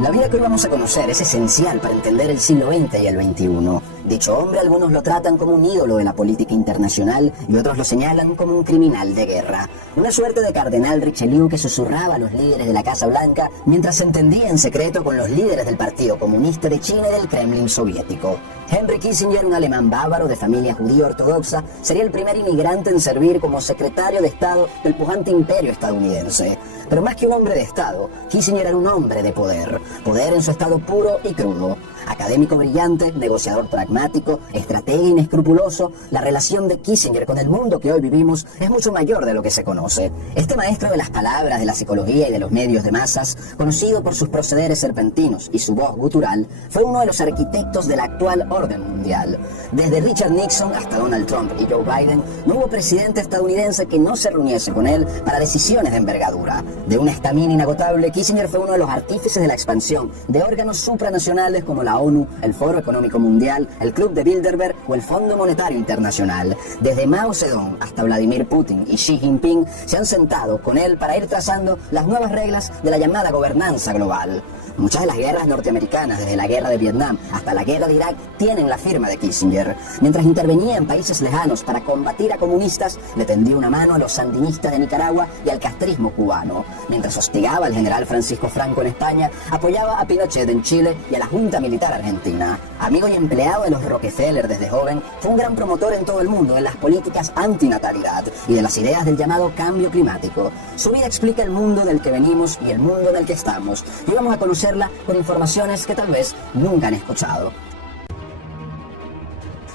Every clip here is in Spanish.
La vida que hoy vamos a conocer es esencial para entender el siglo XX y el XXI. Dicho hombre, algunos lo tratan como un ídolo de la política internacional y otros lo señalan como un criminal de guerra. Una suerte de cardenal Richelieu que susurraba a los líderes de la Casa Blanca mientras se entendía en secreto con los líderes del Partido Comunista de China y del Kremlin soviético. Henry Kissinger, un alemán bávaro de familia judía ortodoxa, sería el primer inmigrante en servir como secretario de Estado del pujante imperio estadounidense. Pero más que un hombre de Estado, Kissinger era un hombre de poder. Poder en su estado puro y crudo. Académico brillante, negociador pragmático, estratega inescrupuloso, la relación de Kissinger con el mundo que hoy vivimos es mucho mayor de lo que se conoce. Este maestro de las palabras, de la psicología y de los medios de masas, conocido por sus procederes serpentinos y su voz gutural, fue uno de los arquitectos de la actual orden mundial. Desde Richard Nixon hasta Donald Trump y Joe Biden, no hubo presidente estadounidense que no se reuniese con él para decisiones de envergadura. De una estamina inagotable, Kissinger fue uno de los artífices de la expansión de órganos supranacionales como la ONU, el Foro Económico Mundial, el Club de Bilderberg o el Fondo Monetario Internacional. Desde Mao Zedong hasta Vladimir Putin y Xi Jinping se han sentado con él para ir trazando las nuevas reglas de la llamada gobernanza global. Muchas de las guerras norteamericanas, desde la guerra de Vietnam hasta la guerra de Irak, tienen la firma de Kissinger. Mientras intervenía en países lejanos para combatir a comunistas, le tendió una mano a los sandinistas de Nicaragua y al castrismo cubano. Mientras hostigaba al general Francisco Franco en España, apoyaba a Pinochet en Chile y a la Junta Militar Argentina. Amigo y empleado de los Rockefeller desde joven, fue un gran promotor en todo el mundo de las políticas antinatalidad y de las ideas del llamado cambio climático. Su vida explica el mundo del que venimos y el mundo en el que estamos. Y vamos a conocerla con informaciones que tal vez nunca han escuchado.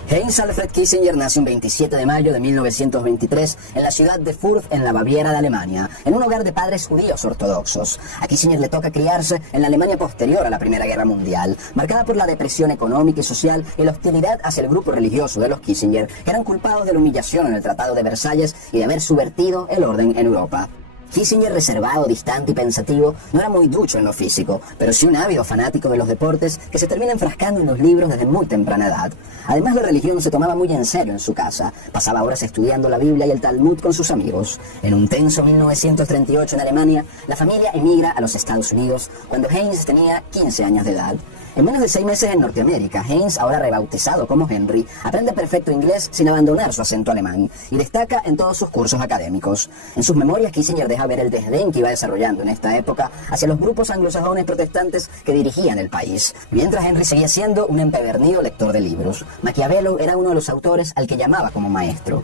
Heinz Alfred Kissinger nace un 27 de mayo de 1923 en la ciudad de Fürth, en la Baviera de Alemania, en un hogar de padres judíos ortodoxos. A Kissinger le toca criarse en la Alemania posterior a la Primera Guerra Mundial, marcada por la depresión económica y social y la hostilidad hacia el grupo religioso de los Kissinger, que eran culpados de la humillación en el Tratado de Versalles y de haber subvertido el orden en Europa. Kissinger, reservado, distante y pensativo, no era muy ducho en lo físico, pero sí un ávido fanático de los deportes que se termina enfrascando en los libros desde muy temprana edad. Además, la religión se tomaba muy en serio en su casa. Pasaba horas estudiando la Biblia y el Talmud con sus amigos. En un tenso 1938 en Alemania, la familia emigra a los Estados Unidos cuando Heinz tenía 15 años de edad. En menos de 6 meses en Norteamérica, Heinz, ahora rebautizado como Henry, aprende perfecto inglés sin abandonar su acento alemán y destaca en todos sus cursos académicos. En sus memorias, Kissinger deja ver el desdén que iba desarrollando en esta época hacia los grupos anglosajones protestantes que dirigían el país, mientras Henry seguía siendo un empedernido lector de libros. Maquiavelo era uno de los autores al que llamaba como maestro.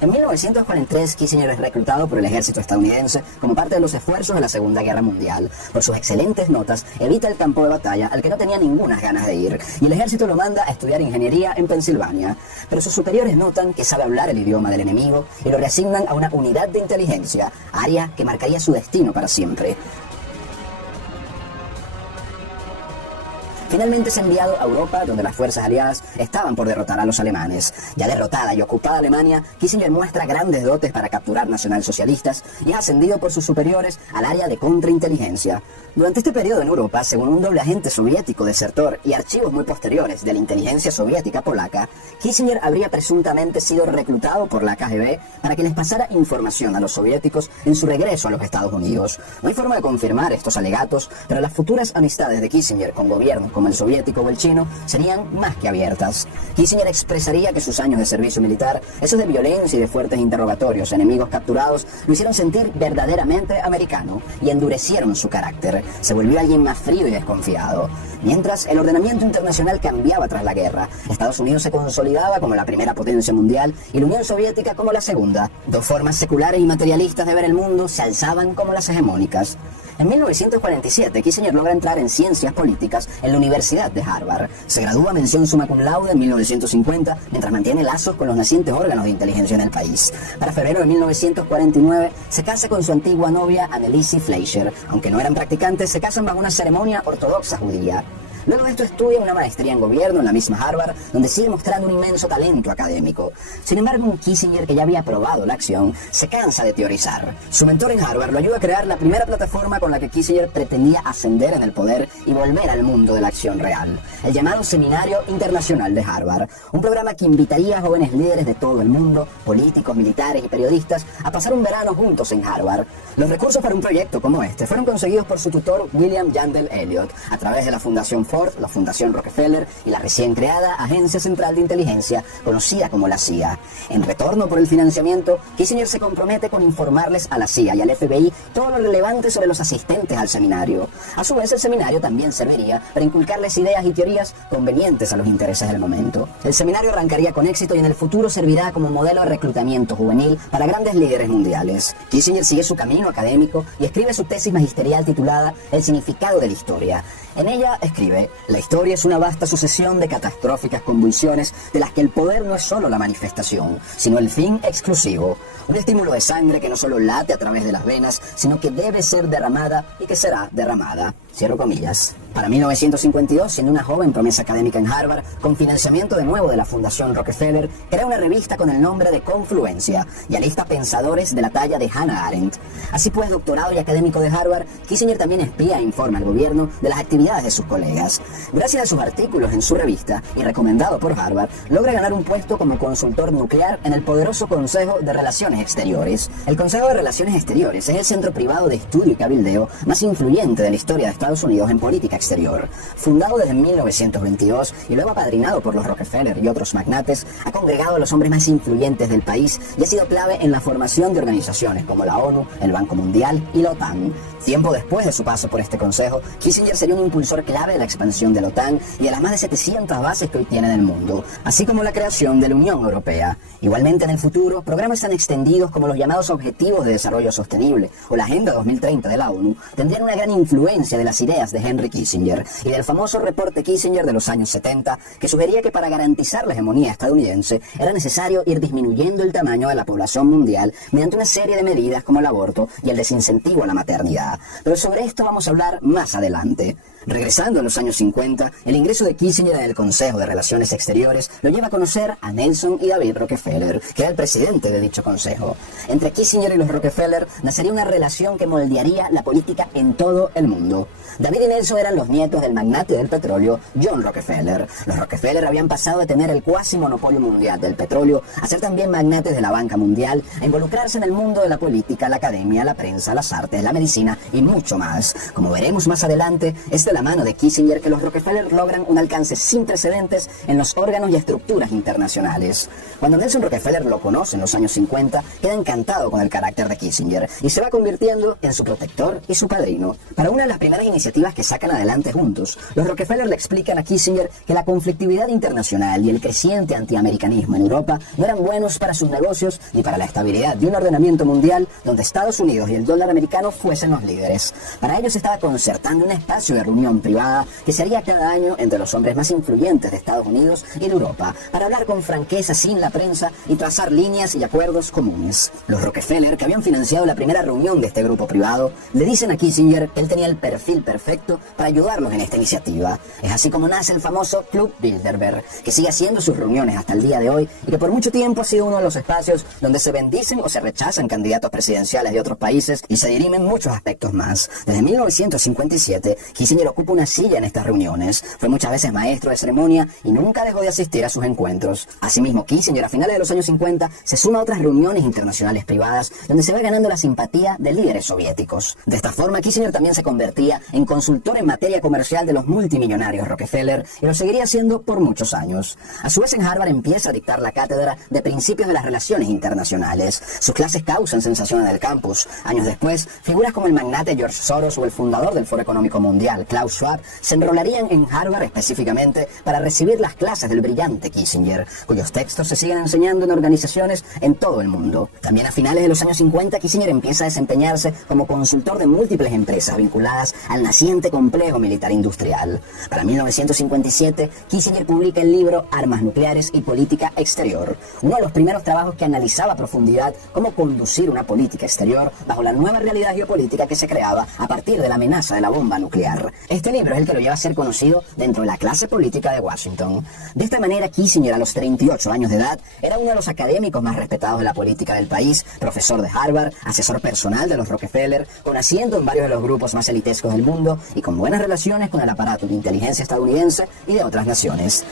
En 1943, Kissinger es reclutado por el ejército estadounidense como parte de los esfuerzos de la Segunda Guerra Mundial. Por sus excelentes notas, evita el campo de batalla al que no tenía ninguna ganas de ir, y el ejército lo manda a estudiar ingeniería en Pensilvania. Pero sus superiores notan que sabe hablar el idioma del enemigo y lo reasignan a una unidad de inteligencia, área que marcaría su destino para siempre. Finalmente es enviado a Europa, donde las fuerzas aliadas estaban por derrotar a los alemanes. Ya derrotada y ocupada Alemania, Kissinger muestra grandes dotes para capturar nacionalsocialistas y es ascendido por sus superiores al área de contrainteligencia. Durante este periodo en Europa, según un doble agente soviético desertor y archivos muy posteriores de la inteligencia soviética polaca, Kissinger habría presuntamente sido reclutado por la KGB para que les pasara información a los soviéticos en su regreso a los Estados Unidos. No hay forma de confirmar estos alegatos, pero las futuras amistades de Kissinger con gobiernos como el soviético o el chino serían más que abiertas. Kissinger expresaría que sus años de servicio militar, esos de violencia y de fuertes interrogatorios a enemigos capturados, lo hicieron sentir verdaderamente americano y endurecieron su carácter. Se volvió alguien más frío y desconfiado. Mientras el ordenamiento internacional cambiaba tras la guerra, Estados Unidos se consolidaba como la primera potencia mundial y la Unión Soviética como la segunda. Dos formas seculares y materialistas de ver el mundo se alzaban como las hegemónicas. En 1947, Kissinger logra entrar en ciencias políticas en la Universidad de Harvard. Se gradúa mención summa cum laude en 1950, mientras mantiene lazos con los nacientes órganos de inteligencia en el país. Para febrero de 1949, se casa con su antigua novia Anneliese Fleischer. Aunque no eran practicantes, se casan bajo una ceremonia ortodoxa judía. Luego de esto estudia una maestría en gobierno en la misma Harvard, donde sigue mostrando un inmenso talento académico. Sin embargo, un Kissinger que ya había probado la acción se cansa de teorizar. Su mentor en Harvard lo ayuda a crear la primera plataforma con la que Kissinger pretendía ascender en el poder y volver al mundo de la acción real, el llamado Seminario Internacional de Harvard, un programa que invitaría a jóvenes líderes de todo el mundo, políticos, militares y periodistas, a pasar un verano juntos en Harvard. Los recursos para un proyecto como este fueron conseguidos por su tutor William Yandell Elliott a través de la Fundación Ford, la Fundación Rockefeller y la recién creada Agencia Central de Inteligencia, conocida como la CIA. En retorno por el financiamiento, Kissinger se compromete con informarles a la CIA y al FBI todo lo relevante sobre los asistentes al seminario. A su vez, el seminario también serviría para inculcarles ideas y teorías convenientes a los intereses del momento. El seminario arrancaría con éxito y en el futuro servirá como modelo de reclutamiento juvenil para grandes líderes mundiales. Kissinger sigue su camino académico y escribe su tesis magisterial titulada El significado de la historia. En ella escribe: la historia es una vasta sucesión de catastróficas convulsiones de las que el poder no es solo la manifestación, sino el fin exclusivo. Un estímulo de sangre que no solo late a través de las venas, sino que debe ser derramada y que será derramada. Cierro comillas. Para 1952, siendo una joven promesa académica en Harvard, con financiamiento de nuevo de la Fundación Rockefeller, crea una revista con el nombre de Confluencia y alista pensadores de la talla de Hannah Arendt. Así pues, doctorado y académico de Harvard, Kissinger también espía e informa al gobierno de las actividades de sus colegas. Gracias a sus artículos en su revista y recomendado por Harvard, logra ganar un puesto como consultor nuclear en el poderoso Consejo de Relaciones Exteriores. El Consejo de Relaciones Exteriores es el centro privado de estudio y cabildeo más influyente de la historia de Estados Unidos en política exterior. Fundado desde 1922 y luego apadrinado por los Rockefeller y otros magnates, ha congregado a los hombres más influyentes del país y ha sido clave en la formación de organizaciones como la ONU, el Banco Mundial y la OTAN. Tiempo después de su paso por este consejo, Kissinger sería un impulsor clave de la expansión de la OTAN y de las más de 700 bases que hoy tiene en el mundo, así como la creación de la Unión Europea. Igualmente en el futuro, programas tan extendidos como los llamados Objetivos de Desarrollo Sostenible o la Agenda 2030 de la ONU tendrían una gran influencia de las ideas de Henry Kissinger y del famoso reporte Kissinger de los años 70, que sugería que para garantizar la hegemonía estadounidense era necesario ir disminuyendo el tamaño de la población mundial mediante una serie de medidas como el aborto y el desincentivo a la maternidad. Pero sobre esto vamos a hablar más adelante. Regresando a los años 50, el ingreso de Kissinger en el Consejo de Relaciones Exteriores lo lleva a conocer a Nelson y David Rockefeller, que era el presidente de dicho consejo. Entre Kissinger y los Rockefeller nacería una relación que moldearía la política en todo el mundo. David y Nelson eran los nietos del magnate del petróleo, John Rockefeller. Los Rockefeller habían pasado de tener el cuasi monopolio mundial del petróleo a ser también magnates de la banca mundial, a involucrarse en el mundo de la política, la academia, la prensa, las artes, la medicina y mucho más. Como veremos más adelante, es de la mano de Kissinger que los Rockefeller logran un alcance sin precedentes en los órganos y estructuras internacionales. Cuando Nelson Rockefeller lo conoce en los años 50, queda encantado con el carácter de Kissinger y se va convirtiendo en su protector y su padrino. Para una de las primeras iniciativas que sacan adelante juntos, los Rockefeller le explican a Kissinger que la conflictividad internacional y el creciente antiamericanismo en Europa no eran buenos para sus negocios ni para la estabilidad de un ordenamiento mundial donde Estados Unidos y el dólar americano fuesen los líderes. Para ello se estaba concertando un espacio de reunión privada que se haría cada año entre los hombres más influyentes de Estados Unidos y de Europa, para hablar con franqueza sin la prensa y trazar líneas y acuerdos comunes. Los Rockefeller, que habían financiado la primera reunión de este grupo privado, le dicen a Kissinger que él tenía el perfil perfecto para ayudarlos en esta iniciativa. Es así como nace el famoso Club Bilderberg, que sigue haciendo sus reuniones hasta el día de hoy y que por mucho tiempo ha sido uno de los espacios donde se bendicen o se rechazan candidatos presidenciales de otros países y se dirimen muchos aspectos más. Desde 1957, Kissinger ocupa una silla en estas reuniones. Fue muchas veces maestro de ceremonia y nunca dejó de asistir a sus encuentros. Asimismo, Kissinger a finales de los años 50 se suma a otras reuniones internacionales privadas donde se va ganando la simpatía de líderes soviéticos. De esta forma, Kissinger también se convertía en consultor en materia comercial de los multimillonarios Rockefeller y lo seguiría haciendo por muchos años. A su vez, en Harvard empieza a dictar la cátedra de Principios de las Relaciones Internacionales. Sus clases causan sensación en el campus. Años después, figuras como el magnate George Soros o el fundador del Foro Económico Mundial, Klaus Schwab, se enrolarían en Harvard específicamente para recibir las clases del brillante Kissinger, cuyos textos se siguen enseñando en organizaciones en todo el mundo. También a finales de los años 50, Kissinger empieza a desempeñarse como consultor de múltiples empresas vinculadas al naciente complejo militar industrial. Para 1957, Kissinger publica el libro Armas Nucleares y Política Exterior, uno de los primeros trabajos que analizaba a profundidad cómo conducir una política exterior bajo la nueva realidad geopolítica que se creaba a partir de la amenaza de la bomba nuclear. Este libro es el que lo lleva a ser conocido dentro de la clase política de Washington. De esta manera, Kissinger, a los 38 años de edad, era uno de los académicos más respetados de la política del país, profesor de Harvard, asesor personal de los Rockefeller, con asiento en varios de los grupos más elitescos del mundo y con buenas relaciones con el aparato de inteligencia estadounidense y de otras naciones.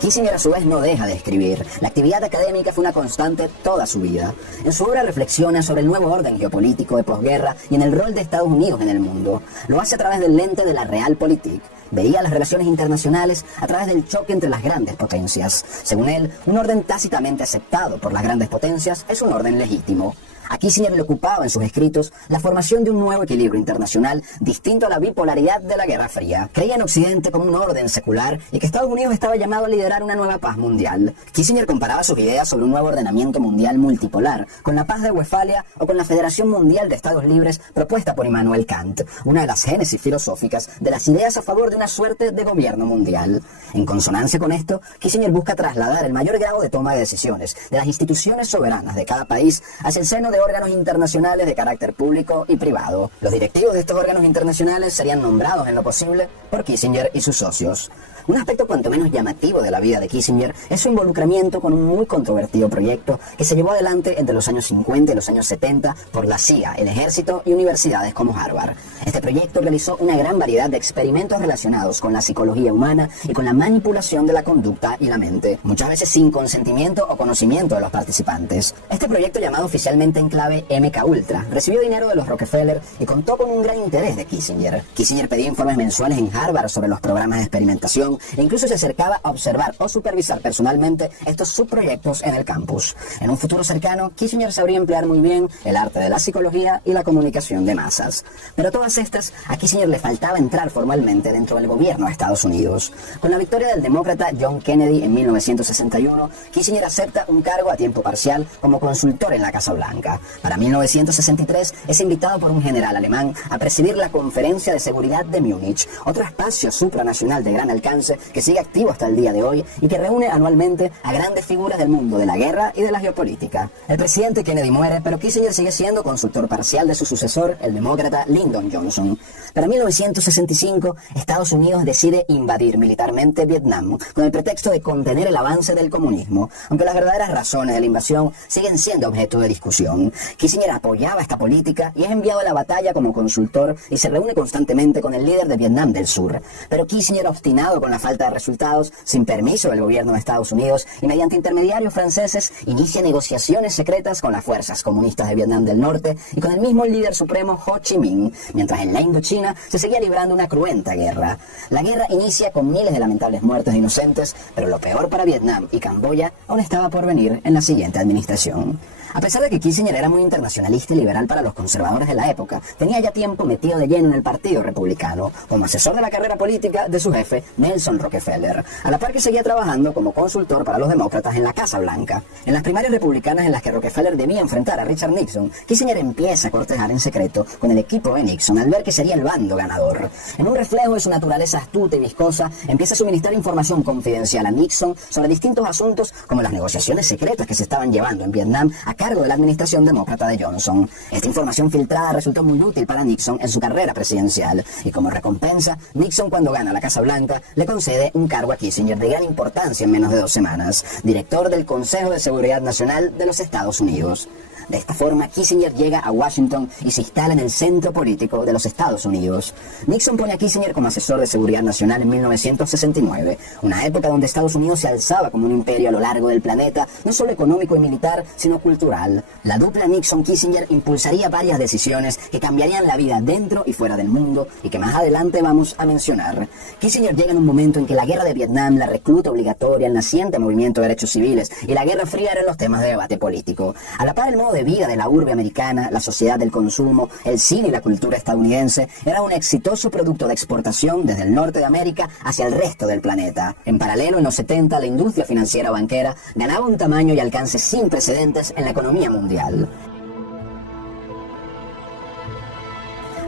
Kissinger a su vez no deja de escribir. La actividad académica fue una constante toda su vida. En su obra reflexiona sobre el nuevo orden geopolítico de posguerra y en el rol de Estados Unidos en el mundo. Lo hace a través del lente de la Realpolitik. Veía las relaciones internacionales a través del choque entre las grandes potencias. Según él, un orden tácitamente aceptado por las grandes potencias es un orden legítimo. A Kissinger le ocupaba en sus escritos la formación de un nuevo equilibrio internacional distinto a la bipolaridad de la Guerra Fría. Creía en Occidente como un orden secular y que Estados Unidos estaba llamado a liderar una nueva paz mundial. Kissinger comparaba sus ideas sobre un nuevo ordenamiento mundial multipolar con la paz de Westfalia o con la Federación Mundial de Estados Libres propuesta por Immanuel Kant, una de las génesis filosóficas de las ideas a favor de una suerte de gobierno mundial. En consonancia con esto, Kissinger busca trasladar el mayor grado de toma de decisiones de las instituciones soberanas de cada país hacia el seno de órganos internacionales de carácter público y privado. Los directivos de estos órganos internacionales serían nombrados en lo posible por Kissinger y sus socios. Un aspecto cuanto menos llamativo de la vida de Kissinger es su involucramiento con un muy controvertido proyecto que se llevó adelante entre los años 50 y los años 70 por la CIA, el ejército y universidades como Harvard. Este proyecto realizó una gran variedad de experimentos relacionados con la psicología humana y con la manipulación de la conducta y la mente, muchas veces sin consentimiento o conocimiento de los participantes. Este proyecto, llamado oficialmente en clave MKUltra, recibió dinero de los Rockefeller y contó con un gran interés de Kissinger. Kissinger pedía informes mensuales en Harvard sobre los programas de experimentación e incluso se acercaba a observar o supervisar personalmente estos subproyectos en el campus. En un futuro cercano, Kissinger sabría emplear muy bien el arte de la psicología y la comunicación de masas. Pero todas estas, a Kissinger le faltaba entrar formalmente dentro del gobierno de Estados Unidos. Con la victoria del demócrata John Kennedy en 1961, Kissinger acepta un cargo a tiempo parcial como consultor en la Casa Blanca. Para 1963 es invitado por un general alemán a presidir la Conferencia de Seguridad de Múnich, otro espacio supranacional de gran alcance que sigue activo hasta el día de hoy y que reúne anualmente a grandes figuras del mundo de la guerra y de la geopolítica. El presidente Kennedy muere, pero Kissinger sigue siendo consultor parcial de su sucesor, el demócrata Lyndon Johnson. Para 1965, Estados Unidos decide invadir militarmente Vietnam con el pretexto de contener el avance del comunismo, aunque las verdaderas razones de la invasión siguen siendo objeto de discusión. Kissinger apoyaba esta política y es enviado a la batalla como consultor y se reúne constantemente con el líder de Vietnam del Sur. Pero Kissinger, obstinado con la falta de resultados, sin permiso del gobierno de Estados Unidos y mediante intermediarios franceses, inicia negociaciones secretas con las fuerzas comunistas de Vietnam del Norte y con el mismo líder supremo Ho Chi Minh, mientras en la Indochina se seguía librando una cruenta guerra. La guerra inicia con miles de lamentables muertes de inocentes, pero lo peor para Vietnam y Camboya aún estaba por venir en la siguiente administración. A pesar de que Kissinger era muy internacionalista y liberal para los conservadores de la época, tenía ya tiempo metido de lleno en el Partido Republicano, como asesor de la carrera política de su jefe, Nelson Rockefeller, a la par que seguía trabajando como consultor para los demócratas en la Casa Blanca. En las primarias republicanas en las que Rockefeller debía enfrentar a Richard Nixon, Kissinger empieza a cortejar en secreto con el equipo de Nixon al ver que sería el bando ganador. En un reflejo de su naturaleza astuta y viscosa, empieza a suministrar información confidencial a Nixon sobre distintos asuntos como las negociaciones secretas que se estaban llevando en Vietnam a cargo de la administración demócrata de Johnson. Esta información filtrada resultó muy útil para Nixon en su carrera presidencial y como recompensa, Nixon, cuando gana la Casa Blanca, le concede un cargo a Kissinger de gran importancia en menos de 2 semanas, director del Consejo de Seguridad Nacional de los Estados Unidos. De esta forma, Kissinger llega a Washington y se instala en el centro político de los Estados Unidos. Nixon pone a Kissinger como asesor de seguridad nacional en 1969, una época donde Estados Unidos se alzaba como un imperio a lo largo del planeta, no solo económico y militar, sino cultural. La dupla Nixon-Kissinger impulsaría varias decisiones que cambiarían la vida dentro y fuera del mundo y que más adelante vamos a mencionar. Kissinger llega en un momento en que la guerra de Vietnam, la recluta obligatoria, el naciente movimiento de derechos civiles y la Guerra Fría eran los temas de debate político. A la par, el modo de vida de la urbe americana, la sociedad del consumo, el cine y la cultura estadounidense era un exitoso producto de exportación desde el norte de América hacia el resto del planeta. En paralelo, en los 70, la industria financiera banquera ganaba un tamaño y alcance sin precedentes en la economía mundial.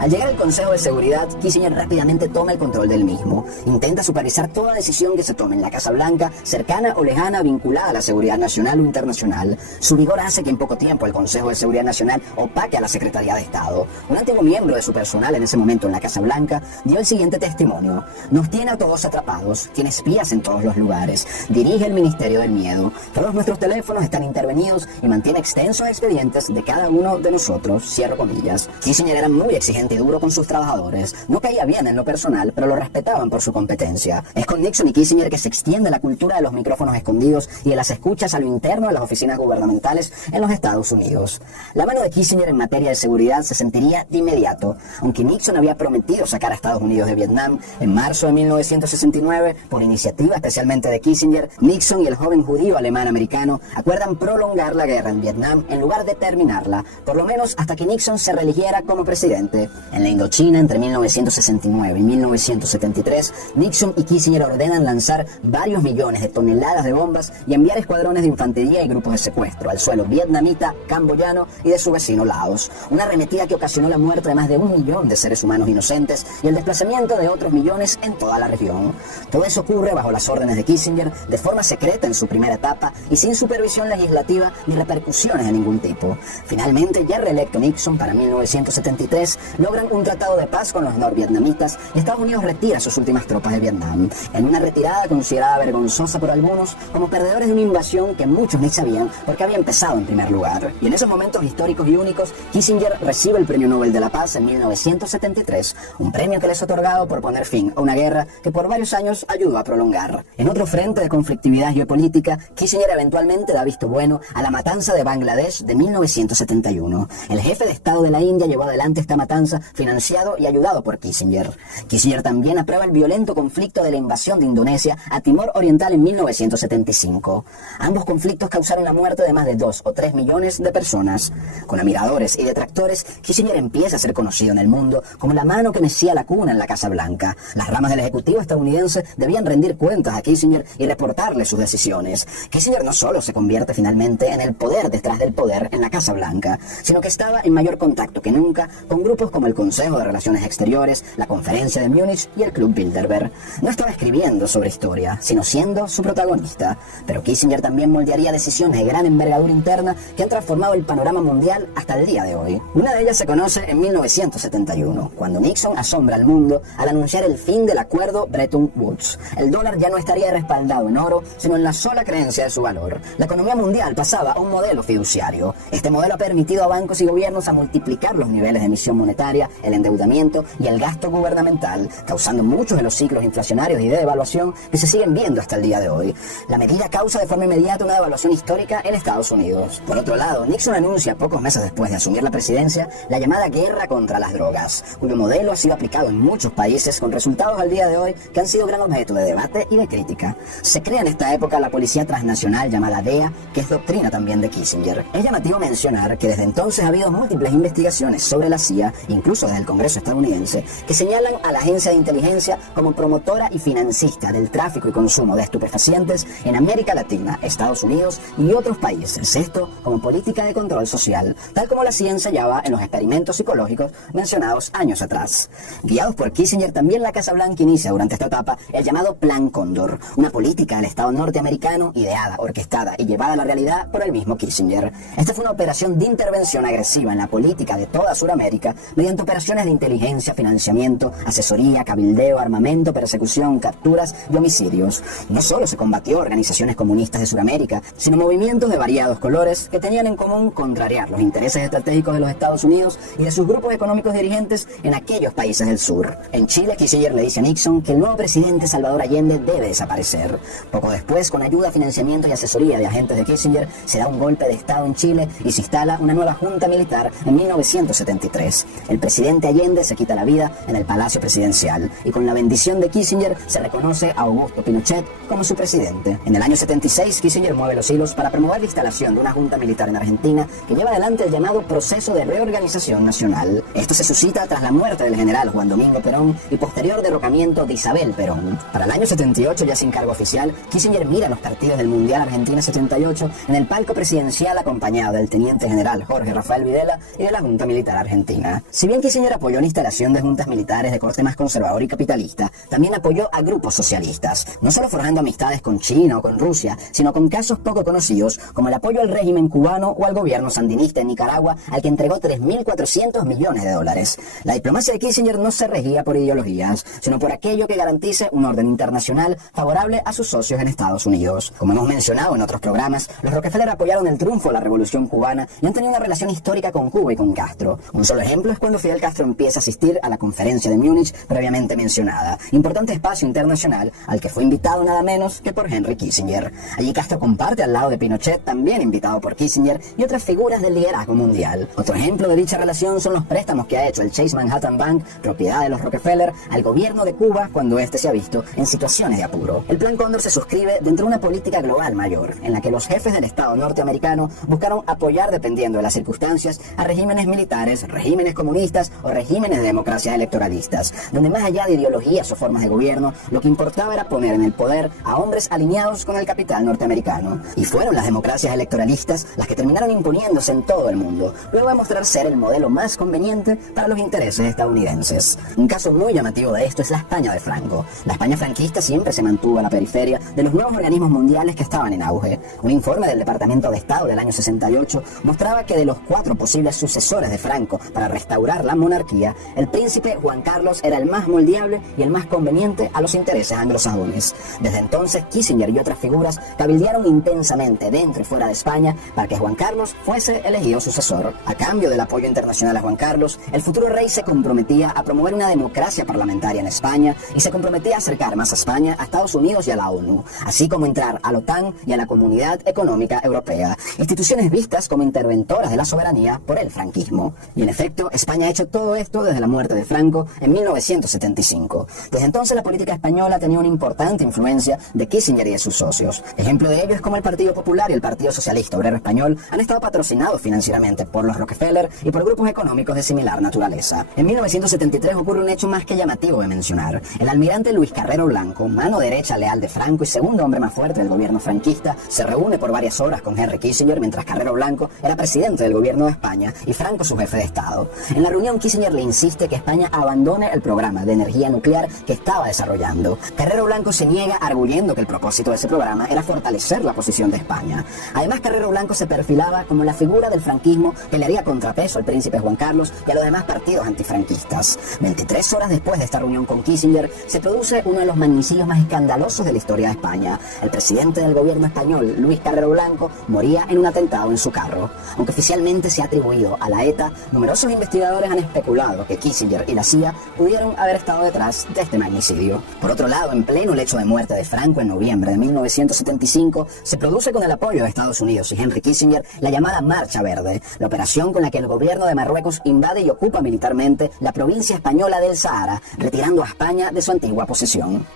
Al llegar al Consejo de Seguridad, Kissinger rápidamente toma el control del mismo. Intenta supervisar toda decisión que se tome en la Casa Blanca, cercana o lejana, vinculada a la seguridad nacional o internacional. Su vigor hace que en poco tiempo el Consejo de Seguridad Nacional opaque a la Secretaría de Estado. Un antiguo miembro de su personal en ese momento en la Casa Blanca dio el siguiente testimonio: nos tiene a todos atrapados, tiene espías en todos los lugares, dirige el Ministerio del Miedo, todos nuestros teléfonos están intervenidos y mantiene extensos expedientes de cada uno de nosotros, cierro comillas. Kissinger era muy exigente y duro con sus trabajadores, no caía bien en lo personal, pero lo respetaban por su competencia. Es con Nixon y Kissinger que se extiende la cultura de los micrófonos escondidos y de las escuchas a lo interno de las oficinas gubernamentales en los Estados Unidos. La mano de Kissinger en materia de seguridad se sentiría de inmediato. Aunque Nixon había prometido sacar a Estados Unidos de Vietnam, en marzo de 1969, por iniciativa especialmente de Kissinger, Nixon y el joven judío alemán-americano acuerdan prolongar la guerra en Vietnam en lugar de terminarla, por lo menos hasta que Nixon se reeligiera como presidente. En la Indochina, entre 1969 y 1973, Nixon y Kissinger ordenan lanzar varios millones de toneladas de bombas y enviar escuadrones de infantería y grupos de secuestro al suelo vietnamita, camboyano y de su vecino Laos. Una arremetida que ocasionó la muerte de más de 1 millón de seres humanos inocentes y el desplazamiento de otros millones en toda la región. Todo eso ocurre bajo las órdenes de Kissinger, de forma secreta en su primera etapa y sin supervisión legislativa ni repercusiones de ningún tipo. Finalmente, ya reelecto Nixon para 1973, logran un tratado de paz con los norvietnamitas y Estados Unidos retira sus últimas tropas de Vietnam, en una retirada considerada vergonzosa por algunos como perdedores de una invasión que muchos ni sabían porque había empezado en primer lugar. Y en esos momentos históricos y únicos, Kissinger recibe el Premio Nobel de la Paz en 1973, un premio que le es otorgado por poner fin a una guerra que por varios años ayudó a prolongar. En otro frente de conflictividad geopolítica, Kissinger eventualmente da visto bueno a la matanza de Bangladesh de 1971. El jefe de Estado de la India llevó adelante esta matanza financiado y ayudado por Kissinger. Kissinger también aprueba el violento conflicto de la invasión de Indonesia a Timor Oriental en 1975. Ambos conflictos causaron la muerte de más de 2 o 3 millones de personas. Con admiradores y detractores, Kissinger empieza a ser conocido en el mundo como la mano que mecía la cuna en la Casa Blanca. Las ramas del Ejecutivo estadounidense debían rendir cuentas a Kissinger y reportarle sus decisiones. Kissinger no solo se convierte finalmente en el poder detrás del poder en la Casa Blanca, sino que estaba en mayor contacto que nunca con grupos como el Consejo de Relaciones Exteriores, la Conferencia de Múnich y el Club Bilderberg. No estaba escribiendo sobre historia, sino siendo su protagonista. Pero Kissinger también moldearía decisiones de gran envergadura interna que han transformado el panorama mundial hasta el día de hoy. Una de ellas se conoce en 1971, cuando Nixon asombra al mundo al anunciar el fin del acuerdo Bretton Woods. El dólar ya no estaría respaldado en oro, sino en la sola creencia de su valor. La economía mundial pasaba a un modelo fiduciario. Este modelo ha permitido a bancos y gobiernos a multiplicar los niveles de emisión monetaria, el endeudamiento y el gasto gubernamental, causando muchos de los ciclos inflacionarios y de devaluación que se siguen viendo hasta el día de hoy. La medida causa de forma inmediata una devaluación histórica en Estados Unidos. Por otro lado, Nixon anuncia pocos meses después de asumir la presidencia la llamada guerra contra las drogas, cuyo modelo ha sido aplicado en muchos países con resultados al día de hoy que han sido gran objeto de debate y de crítica. Se crea en esta época la policía transnacional llamada DEA, que es doctrina también de Kissinger. Es llamativo mencionar que desde entonces ha habido múltiples investigaciones sobre la CIA, incluso desde el Congreso estadounidense, que señalan a la agencia de inteligencia como promotora y financista del tráfico y consumo de estupefacientes en América Latina, Estados Unidos y otros países. Esto como política de control social, tal como la CIA ensayaba en los experimentos psicológicos mencionados años atrás. Guiados por Kissinger, también la Casa Blanca inicia durante esta etapa el llamado Plan Cóndor, una política del Estado norteamericano ideada, orquestada y llevada a la realidad por el mismo Kissinger. Esta fue una operación de intervención agresiva en la política de toda Sudamérica mediante operaciones de inteligencia, financiamiento, asesoría, cabildeo, armamento, persecución, capturas y homicidios. No solo se combatió organizaciones comunistas de Sudamérica, sino movimientos de variados colores que tenían en común contrariar los intereses estratégicos de los Estados Unidos y de sus grupos económicos dirigentes en aquellos países del sur. En Chile, Kissinger le dice a Nixon que el nuevo presidente Salvador Allende debe desaparecer. Poco después, con ayuda, financiamiento y asesoría de agentes de Kissinger, se da un golpe de Estado en Chile y se instala una nueva junta militar en 1973. El presidente Allende se quita la vida en el Palacio Presidencial y con la bendición de Kissinger se reconoce a Augusto Pinochet como su presidente. En el año 76, Kissinger mueve los hilos para promover la instalación de una junta militar en Argentina que lleva adelante el llamado proceso de reorganización nacional. Esto se suscita tras la muerte del general Juan Domingo Perón y posterior derrocamiento de Isabel Perón. Para el año 78, ya sin cargo oficial, Kissinger mira los partidos del Mundial Argentina 78 en el palco presidencial acompañado del teniente general Jorge Rafael Videla y de la Junta Militar Argentina. Si bien bien Kissinger apoyó la instalación de juntas militares de corte más conservador y capitalista, también apoyó a grupos socialistas, no solo forjando amistades con China o con Rusia, sino con casos poco conocidos como el apoyo al régimen cubano o al gobierno sandinista en Nicaragua, al que entregó 3.400 millones de dólares. La diplomacia de Kissinger no se regía por ideologías, sino por aquello que garantice un orden internacional favorable a sus socios en Estados Unidos. Como hemos mencionado en otros programas, los Rockefeller apoyaron el triunfo de la Revolución cubana y han tenido una relación histórica con Cuba y con Castro. Un solo ejemplo es cuando Fidel Castro empieza a asistir a la conferencia de Múnich previamente mencionada, importante espacio internacional al que fue invitado nada menos que por Henry Kissinger. Allí Castro comparte al lado de Pinochet, también invitado por Kissinger, y otras figuras del liderazgo mundial. Otro ejemplo de dicha relación son los préstamos que ha hecho el Chase Manhattan Bank, propiedad de los Rockefeller, al gobierno de Cuba cuando éste se ha visto en situaciones de apuro. El Plan Cóndor se suscribe dentro de una política global mayor, en la que los jefes del Estado norteamericano buscaron apoyar, dependiendo de las circunstancias, a regímenes militares, regímenes comunistas o regímenes de democracias electoralistas, donde más allá de ideologías o formas de gobierno, lo que importaba era poner en el poder a hombres alineados con el capital norteamericano. Y fueron las democracias electoralistas las que terminaron imponiéndose en todo el mundo, luego de mostrar ser el modelo más conveniente para los intereses estadounidenses. Un caso muy llamativo de esto es la España de Franco. La España franquista siempre se mantuvo a la periferia de los nuevos organismos mundiales que estaban en auge. Un informe del Departamento de Estado del año 68 mostraba que de los 4 posibles sucesores de Franco para restaurar la monarquía, el príncipe Juan Carlos era el más moldeable y el más conveniente a los intereses anglosajones. Desde entonces, Kissinger y otras figuras cabildearon intensamente dentro y fuera de España para que Juan Carlos fuese elegido sucesor. A cambio del apoyo internacional a Juan Carlos, el futuro rey se comprometía a promover una democracia parlamentaria en España y se comprometía a acercar más a España a Estados Unidos y a la ONU, así como entrar a la OTAN y a la Comunidad Económica Europea, instituciones vistas como interventoras de la soberanía por el franquismo. Y en efecto, España ha hecho todo esto desde la muerte de Franco en 1975. Desde entonces la política española tenía una importante influencia de Kissinger y de sus socios. Ejemplo de ello es como el Partido Popular y el Partido Socialista Obrero Español han estado patrocinados financieramente por los Rockefeller y por grupos económicos de similar naturaleza. En 1973 ocurre un hecho más que llamativo de mencionar. El almirante Luis Carrero Blanco, mano derecha leal de Franco y segundo hombre más fuerte del gobierno franquista, se reúne por varias horas con Henry Kissinger mientras Carrero Blanco era presidente del gobierno de España y Franco su jefe de Estado. En la reunión Kissinger le insiste que España abandone el programa de energía nuclear que estaba desarrollando. Carrero Blanco se niega arguyendo que el propósito de ese programa era fortalecer la posición de España. Además, Carrero Blanco se perfilaba como la figura del franquismo que le haría contrapeso al príncipe Juan Carlos y a los demás partidos antifranquistas. 23 horas después de esta reunión con Kissinger, se produce uno de los magnicidios más escandalosos de la historia de España. El presidente del gobierno español, Luis Carrero Blanco, moría en un atentado en su carro. Aunque oficialmente se ha atribuido a la ETA, numerosos investigadores han especulado que Kissinger y la CIA pudieron haber estado detrás de este magnicidio. Por otro lado, en pleno lecho de muerte de Franco en noviembre de 1975, se produce con el apoyo de Estados Unidos y Henry Kissinger la llamada Marcha Verde, la operación con la que el gobierno de Marruecos invade y ocupa militarmente la provincia española del Sahara, retirando a España de su antigua posesión.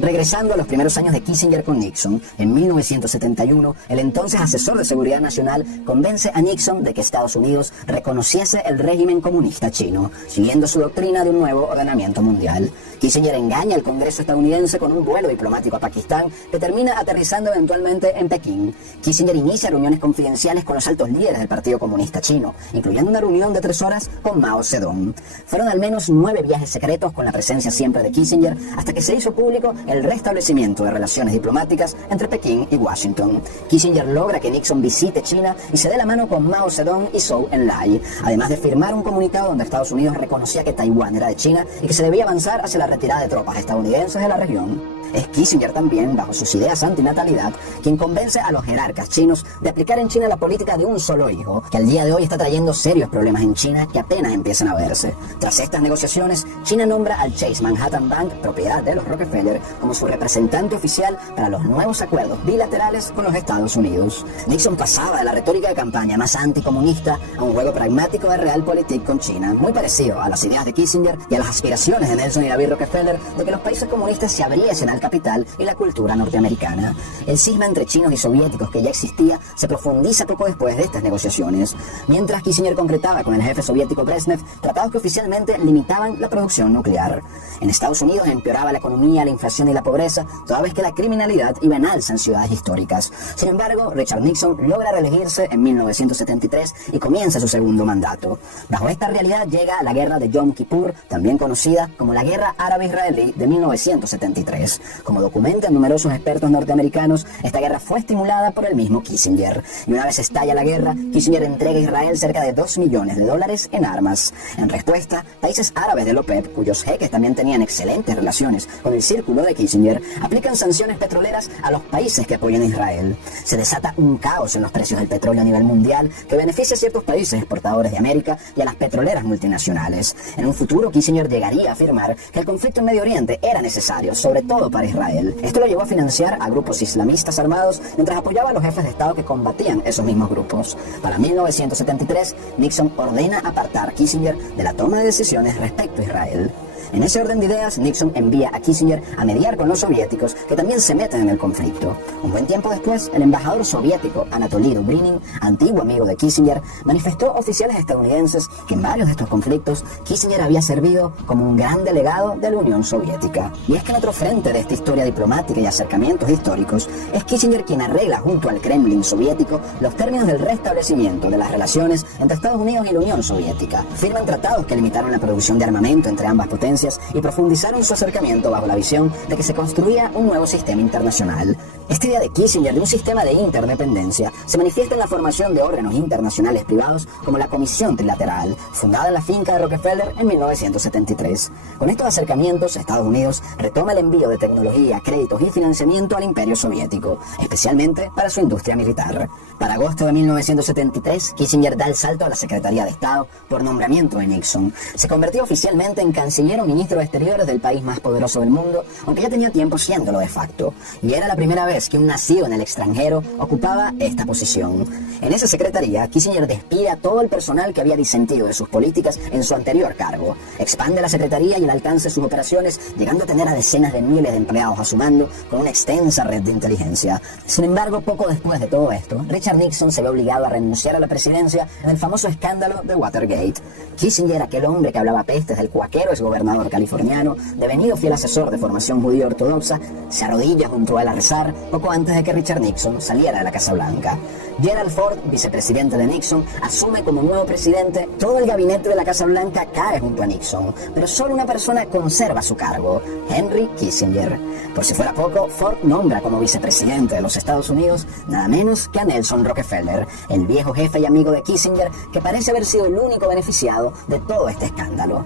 Regresando a los primeros años de Kissinger con Nixon, en 1971, el entonces asesor de Seguridad Nacional convence a Nixon de que Estados Unidos reconociese el régimen comunista chino, siguiendo su doctrina de un nuevo ordenamiento mundial. Kissinger engaña al Congreso estadounidense con un vuelo diplomático a Pakistán que termina aterrizando eventualmente en Pekín. Kissinger inicia reuniones confidenciales con los altos líderes del Partido Comunista Chino, incluyendo una reunión de 3 horas con Mao Zedong. Fueron al menos 9 viajes secretos con la presencia siempre de Kissinger hasta que se hizo público el restablecimiento de relaciones diplomáticas entre Pekín y Washington. Kissinger logra que Nixon visite China y se dé la mano con Mao Zedong y Zhou Enlai, además de firmar un comunicado donde Estados Unidos reconocía que Taiwán era de China y que se debía avanzar hacia la retirada de tropas estadounidenses de la región. Es Kissinger también, bajo sus ideas antinatalidad, quien convence a los jerarcas chinos de aplicar en China la política de un solo hijo, que al día de hoy está trayendo serios problemas en China que apenas empiezan a verse. Tras estas negociaciones, China nombra al Chase Manhattan Bank, propiedad de los Rockefeller, como su representante oficial para los nuevos acuerdos bilaterales con los Estados Unidos. Nixon pasaba de la retórica de campaña más anticomunista a un juego pragmático de realpolitik con China, muy parecido a las ideas de Kissinger y a las aspiraciones de Nelson y David Rockefeller de que los países comunistas se abriesen al al capital y la cultura norteamericana. El cisma entre chinos y soviéticos que ya existía se profundiza poco después de estas negociaciones, mientras Kissinger concretaba con el jefe soviético Brezhnev tratados que oficialmente limitaban la producción nuclear. En Estados Unidos empeoraba la economía, la inflación y la pobreza, toda vez que la criminalidad iba en alza en ciudades históricas. Sin embargo, Richard Nixon logra reelegirse en 1973 y comienza su segundo mandato. Bajo esta realidad llega la guerra de Yom Kippur, también conocida como la Guerra Árabe-Israelí de 1973. Como documentan numerosos expertos norteamericanos, esta guerra fue estimulada por el mismo Kissinger. Y una vez estalla la guerra, Kissinger entrega a Israel cerca de $2 millones en armas. En respuesta, países árabes de la OPEP, cuyos jeques también tenían excelentes relaciones con el círculo de Kissinger, aplican sanciones petroleras a los países que apoyan a Israel. Se desata un caos en los precios del petróleo a nivel mundial que beneficia a ciertos países exportadores de América y a las petroleras multinacionales. En un futuro, Kissinger llegaría a afirmar que el conflicto en Medio Oriente era necesario, sobre todo para Israel. Esto lo llevó a financiar a grupos islamistas armados mientras apoyaba a los jefes de Estado que combatían esos mismos grupos. Para 1973, Nixon ordena apartar a Kissinger de la toma de decisiones respecto a Israel. En ese orden de ideas, Nixon envía a Kissinger a mediar con los soviéticos que también se meten en el conflicto. Un buen tiempo después, el embajador soviético Anatoly Dobrynin, antiguo amigo de Kissinger, manifestó a oficiales estadounidenses que en varios de estos conflictos Kissinger había servido como un gran delegado de la Unión Soviética. Y es que en otro frente de esta historia diplomática y acercamientos históricos, es Kissinger quien arregla junto al Kremlin soviético los términos del restablecimiento de las relaciones entre Estados Unidos y la Unión Soviética. Firman tratados que limitaron la producción de armamento entre ambas potencias y profundizaron su acercamiento bajo la visión de que se construía un nuevo sistema internacional. Esta idea de Kissinger de un sistema de interdependencia se manifiesta en la formación de órganos internacionales privados como la Comisión Trilateral, fundada en la finca de Rockefeller en 1973. Con estos acercamientos, Estados Unidos retoma el envío de tecnología, créditos y financiamiento al Imperio Soviético, especialmente para su industria militar. Para agosto de 1973, Kissinger da el salto a la Secretaría de Estado por nombramiento de Nixon. Se convirtió oficialmente en canciller o ministro de Exteriores del país más poderoso del mundo, aunque ya tenía tiempo siéndolo de facto. Y era la primera vez que un nacido en el extranjero ocupaba esta posición. En esa secretaría, Kissinger despide a todo el personal que había disentido de sus políticas en su anterior cargo. Expande la secretaría y el alcance de sus operaciones, llegando a tener a decenas de miles de empleados a su mando con una extensa red de inteligencia. Sin embargo, poco después de todo esto, Richard Nixon se ve obligado a renunciar a la presidencia en el famoso escándalo de Watergate. Kissinger, aquel hombre que hablaba pestes del cuáquero exgobernador californiano, devenido fiel asesor de formación judío ortodoxa, se arrodilla junto a él a rezar poco antes de que Richard Nixon saliera de la Casa Blanca. Gerald Ford, vicepresidente de Nixon, asume como nuevo presidente. Todo el gabinete de la Casa Blanca cae junto a Nixon, pero solo una persona conserva su cargo, Henry Kissinger. Por si fuera poco, Ford nombra como vicepresidente de los Estados Unidos nada menos que a Nelson Rockefeller, el viejo jefe y amigo de Kissinger, que parece haber sido el único beneficiado de todo este escándalo.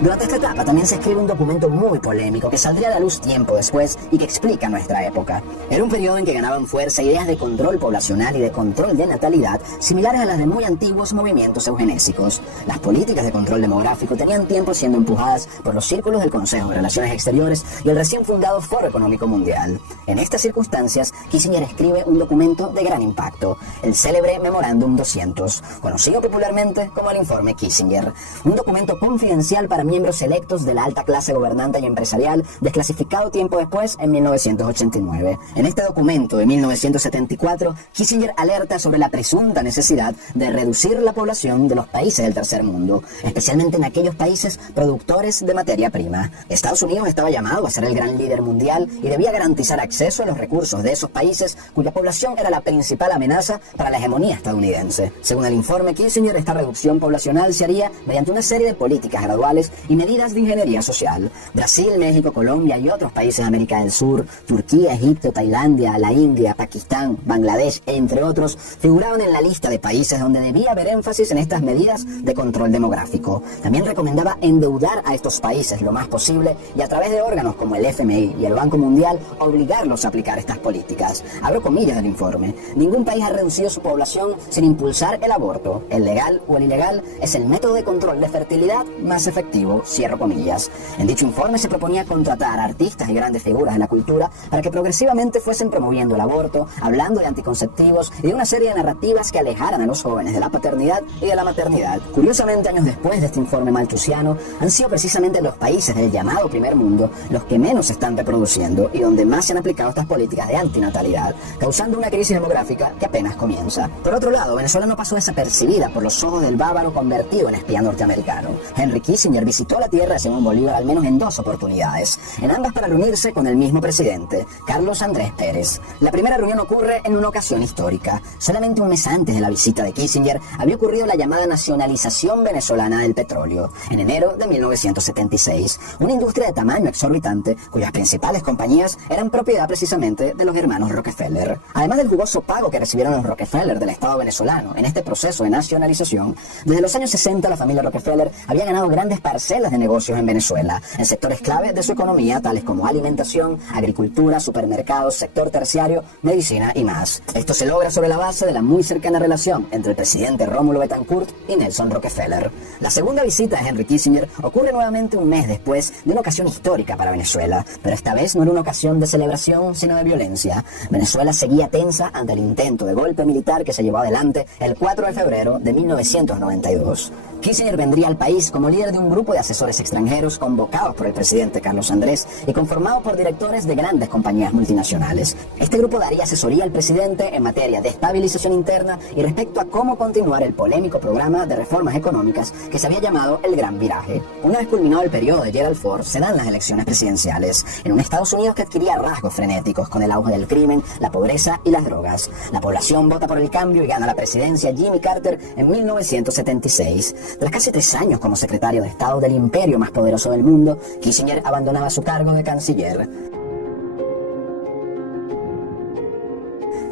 Durante esta etapa también se escribe un documento muy polémico que saldría a la luz tiempo después y que explica nuestra época. Era un periodo en que ganaban fuerza ideas de control poblacional y de control de natalidad similares a las de muy antiguos movimientos eugenésicos. Las políticas de control demográfico tenían tiempo siendo empujadas por los círculos del Consejo de Relaciones Exteriores y el recién fundado Foro Económico Mundial. En estas circunstancias, Kissinger escribe un documento de gran impacto, el célebre Memorándum 200, conocido popularmente como el Informe Kissinger. Un documento confidencial para miembros electos de la alta clase gobernante y empresarial, desclasificado tiempo después en 1989. En este documento de 1974, Kissinger alerta sobre la presunta necesidad de reducir la población de los países del tercer mundo, especialmente en aquellos países productores de materia prima. Estados Unidos estaba llamado a ser el gran líder mundial y debía garantizar acceso a los recursos de esos países cuya población era la principal amenaza para la hegemonía estadounidense. Según el informe Kissinger, esta reducción poblacional se haría mediante una serie de políticas graduales y medidas de ingeniería social. Brasil, México, Colombia y otros países de América del Sur, Turquía, Egipto, Tailandia, la India, Pakistán, Bangladesh, entre otros, figuraban en la lista de países donde debía haber énfasis en estas medidas de control demográfico. También recomendaba endeudar a estos países lo más posible y a través de órganos como el FMI y el Banco Mundial obligarlos a aplicar estas políticas. Abro comillas del informe. Ningún país ha reducido su población sin impulsar el aborto. El legal o el ilegal es el método de control de fertilidad más efectivo. objetivo, cierro comillas. En dicho informe se proponía contratar a artistas y grandes figuras de la cultura para que progresivamente fuesen promoviendo el aborto, hablando de anticonceptivos y de una serie de narrativas que alejaran a los jóvenes de la paternidad y de la maternidad. Curiosamente, años después de este informe malthusiano, han sido precisamente los países del llamado primer mundo los que menos se están reproduciendo y donde más se han aplicado estas políticas de antinatalidad, causando una crisis demográfica que apenas comienza. Por otro lado, Venezuela no pasó desapercibida por los ojos del bávaro convertido en espía norteamericano. Henry Kissinger visitó la tierra de Simón Bolívar al menos en 2 oportunidades, en ambas para reunirse con el mismo presidente, Carlos Andrés Pérez. La primera reunión ocurre en una ocasión histórica. Solamente un mes antes de la visita de Kissinger había ocurrido la llamada nacionalización venezolana del petróleo, en enero de 1976, una industria de tamaño exorbitante cuyas principales compañías eran propiedad precisamente de los hermanos Rockefeller. Además del jugoso pago que recibieron los Rockefeller del Estado venezolano en este proceso de nacionalización, desde los años 60 la familia Rockefeller había ganado grandes parcelas de negocios en Venezuela, en sectores clave de su economía tales como alimentación, agricultura, supermercados, sector terciario, medicina y más. Esto se logra sobre la base de la muy cercana relación entre el presidente Rómulo Betancourt y Nelson Rockefeller. La segunda visita de Henry Kissinger ocurre nuevamente un mes después de una ocasión histórica para Venezuela, pero esta vez no era una ocasión de celebración, sino de violencia. Venezuela seguía tensa ante el intento de golpe militar que se llevó adelante el 4 de febrero de 1992. Kissinger vendría al país como líder de un grupo de asesores extranjeros convocados por el presidente Carlos Andrés y conformado por directores de grandes compañías multinacionales. Este grupo daría asesoría al presidente en materia de estabilización interna y respecto a cómo continuar el polémico programa de reformas económicas que se había llamado el Gran Viraje. Una vez culminado el periodo de Gerald Ford, se dan las elecciones presidenciales, en un Estados Unidos que adquiría rasgos frenéticos con el auge del crimen, la pobreza y las drogas. La población vota por el cambio y gana la presidencia Jimmy Carter en 1976. Tras casi 3 años como secretario de Estado del imperio más poderoso del mundo, Kissinger abandonaba su cargo de canciller.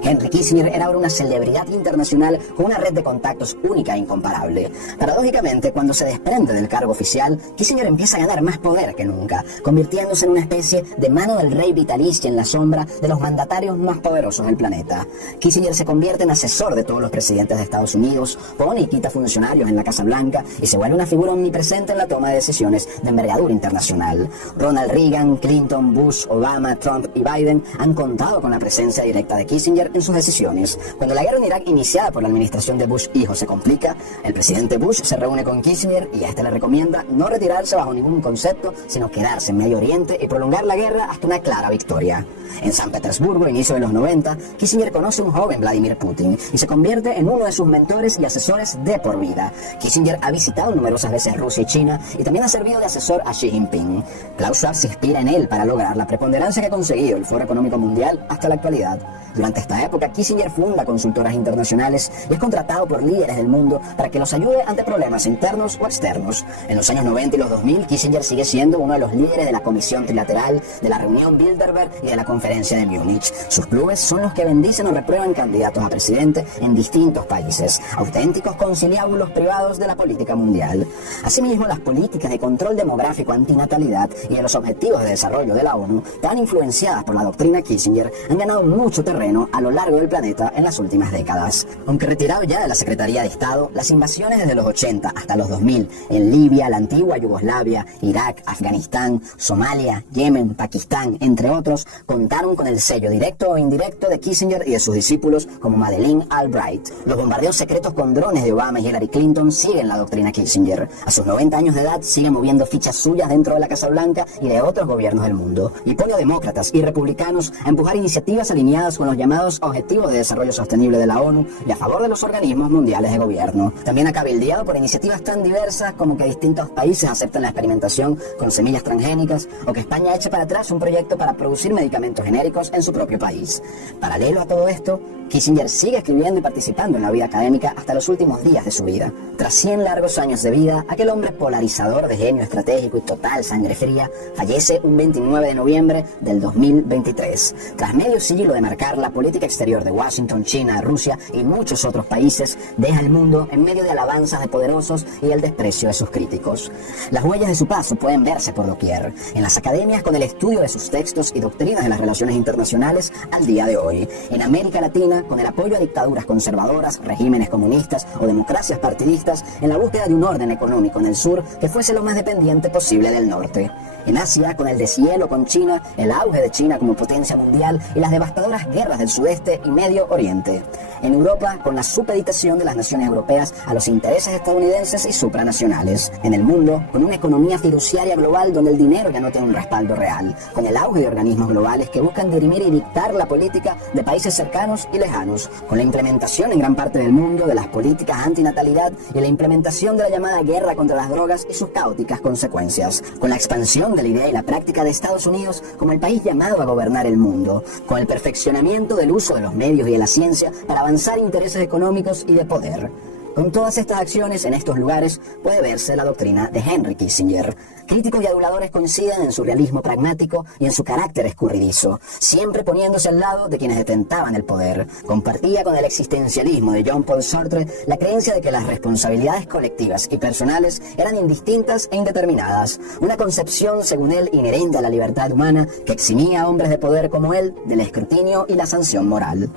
Henry Kissinger era ahora una celebridad internacional con una red de contactos única e incomparable. Paradójicamente, cuando se desprende del cargo oficial, Kissinger empieza a ganar más poder que nunca, convirtiéndose en una especie de mano del rey vitalicia en la sombra de los mandatarios más poderosos del planeta. Kissinger se convierte en asesor de todos los presidentes de Estados Unidos, pone y quita funcionarios en la Casa Blanca y se vuelve una figura omnipresente en la toma de decisiones de envergadura internacional. Ronald Reagan, Clinton, Bush, Obama, Trump y Biden han contado con la presencia directa de Kissinger en sus decisiones. Cuando la guerra en Irak iniciada por la administración de Bush hijo se complica, el presidente Bush se reúne con Kissinger y a este le recomienda no retirarse bajo ningún concepto, sino quedarse en Medio Oriente y prolongar la guerra hasta una clara victoria. En San Petersburgo, a inicio de los 90, Kissinger conoce a un joven Vladimir Putin y se convierte en uno de sus mentores y asesores de por vida. Kissinger ha visitado numerosas veces Rusia y China y también ha servido de asesor a Xi Jinping. Klaus Schwab se inspira en él para lograr la preponderancia que ha conseguido el Foro Económico Mundial hasta la actualidad. Durante esta época, Kissinger funda consultoras internacionales y es contratado por líderes del mundo para que los ayude ante problemas internos o externos. En los años 90 y los 2000, Kissinger sigue siendo uno de los líderes de la Comisión Trilateral, de la Reunión Bilderberg y de la Conferencia de Múnich. Sus clubes son los que bendicen o reprueban candidatos a presidente en distintos países, auténticos conciliábulos privados de la política mundial. Asimismo, las políticas de control demográfico, antinatalidad y de los objetivos de desarrollo de la ONU, tan influenciadas por la doctrina Kissinger, han ganado mucho terreno a lo largo del planeta en las últimas décadas. Aunque retirado ya de la Secretaría de Estado, las invasiones desde los 80 hasta los 2000 en Libia, la antigua Yugoslavia, Irak, Afganistán, Somalia, Yemen, Pakistán, entre otros, contaron con el sello directo o indirecto de Kissinger y de sus discípulos como Madeleine Albright. Los bombardeos secretos con drones de Obama y Hillary Clinton siguen la doctrina Kissinger. A sus 90 años de edad sigue moviendo fichas suyas dentro de la Casa Blanca y de otros gobiernos del mundo, y pone a demócratas y republicanos a empujar iniciativas alineadas con los llamados Objetivos de Desarrollo Sostenible de la ONU y a favor de los organismos mundiales de gobierno. También ha cabildeado por iniciativas tan diversas como que distintos países acepten la experimentación con semillas transgénicas o que España eche para atrás un proyecto para producir medicamentos genéricos en su propio país. Paralelo a todo esto, Kissinger sigue escribiendo y participando en la vida académica hasta los últimos días de su vida. Tras 100 largos años de vida, aquel hombre polarizador de genio estratégico y total sangre fría fallece un 29 de noviembre del 2023. Tras medio siglo de marcar la política exterior exterior de Washington, China, Rusia y muchos otros países deja el mundo en medio de alabanzas de poderosos y el desprecio de sus críticos. Las huellas de su paso pueden verse por doquier, en las academias con el estudio de sus textos y doctrinas de las relaciones internacionales al día de hoy, en América Latina con el apoyo a dictaduras conservadoras, regímenes comunistas o democracias partidistas en la búsqueda de un orden económico en el sur que fuese lo más dependiente posible del norte. En Asia, con el deshielo con China, el auge de China como potencia mundial y las devastadoras guerras del sudeste y Medio Oriente. En Europa, con la supeditación de las naciones europeas a los intereses estadounidenses y supranacionales. En el mundo, con una economía fiduciaria global donde el dinero ya no tiene un respaldo real. Con el auge de organismos globales que buscan dirimir y dictar la política de países cercanos y lejanos. Con la implementación en gran parte del mundo de las políticas antinatalidad y la implementación de la llamada guerra contra las drogas y sus caóticas consecuencias. Con la expansión de la idea y la práctica de Estados Unidos como el país llamado a gobernar el mundo. Con el perfeccionamiento del uso de los medios y de la ciencia para avanzar intereses económicos y de poder. Con todas estas acciones en estos lugares puede verse la doctrina de Henry Kissinger. Críticos y aduladores coinciden en su realismo pragmático y en su carácter escurridizo, siempre poniéndose al lado de quienes detentaban el poder. Compartía con el existencialismo de Jean-Paul Sartre la creencia de que las responsabilidades colectivas y personales eran indistintas e indeterminadas, una concepción, según él, inherente a la libertad humana que eximía a hombres de poder como él del escrutinio y la sanción moral.